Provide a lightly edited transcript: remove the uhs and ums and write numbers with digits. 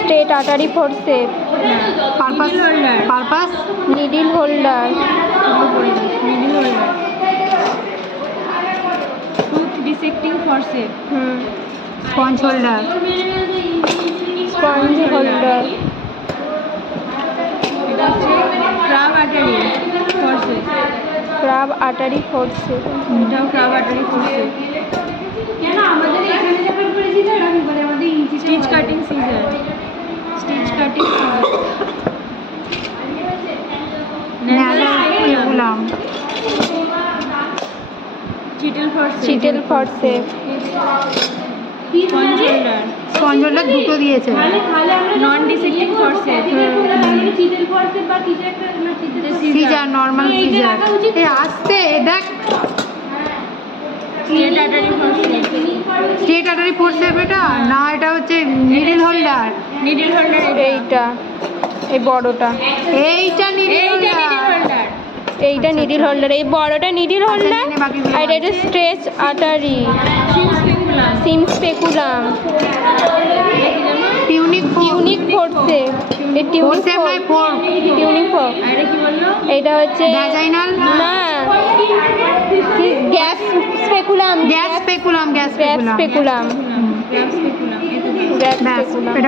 Straight artery forceps, purpose needle holder, tooth dissecting forceps, sponge holder, sponge holder, এটা হচ্ছে crab artery forceps, crab artery forceps, এটাও crab artery forceps. কেন আমাদের এখানে যখন করেছিল এরকম করে আমাদের stitch cutting scissor, stitch cutting scissor, Cheatle forceps, Cheatle forceps, sponge holder, sponge holder দুটো দিয়েছে, non dissecting forceps, Cheatle forceps বা কিছু একটা সিজার, নরমাল সিজার। এই আস্তে দেখ, straight artery forceps, straight artery forceps এটা না, এটা হচ্ছে নিডল হোল্ডার, নিডল হোল্ডার, এইটা এই বড়টা, এইটা নিডল হোল্ডার, এইটা নিডিল হোল্ডার, এই বড়টা নিডিল হোল্ডার, আর এটা স্ট্রেচ আর্টারি, সিম স্পেকুলাম, টিউনিক ফোরসেপ, এই টিউনিক ফোর, এইটা হচ্ছে না gas speculum, gas speculum, gas speculum, gas speculum.